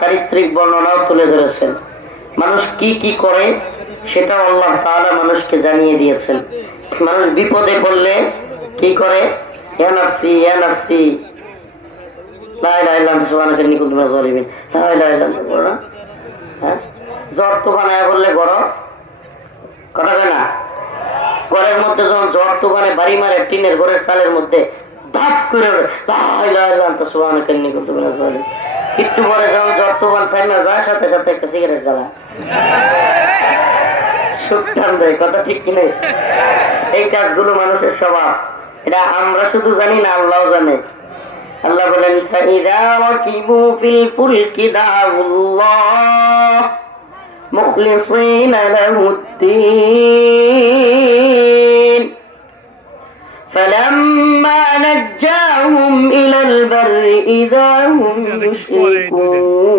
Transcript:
চারিত্রিক বর্ণনাও তুলে ধরেছেন। মানুষ কি কি করে সেটা আল্লাহ তাআলা মানুষকে জানিয়ে দিয়েছেন। মানুষ বিপদে পড়লে কি করে? ইয়া নাফসি ইয়া নাফসি লা ইলাহা ইল্লা আনতা সুবহানাকা ইন্নী কুনতু মিনাজ জালিমিন। লা ইলাহা ইল্লা আনতা বলো না? হ্যাঁ, জ্বর তুফানে বললে গরম কথা কয় না? ঘরের মধ্যে যখন জ্বর তুফানে বাড়ি মারে টিনের ঘরের চালের মধ্যে ধাপ করে লা ইলাহা ইল্লা আনতা সুবহানাকা ইন্নী কুনতু মিনাজ জালিমিন। একটু পরে যখন জ্বর তুফান থামে যায়, সাথে সাথে একটা সিগারেট জ্বালা সুখ টান দেয়। কথা ঠিক কিনা? এই কাজগুলো মানুষের স্বভাব। এটা আমরা শুধু জানি না, আল্লাহ জানে। আল্লাহ বলেন ফাইযা রাকিবু ফিল ফুলকি দাউল্লাহ মুখলিসিনা লাহুদ্দিন فلما نجاهم إلى البر إذا هم يشركون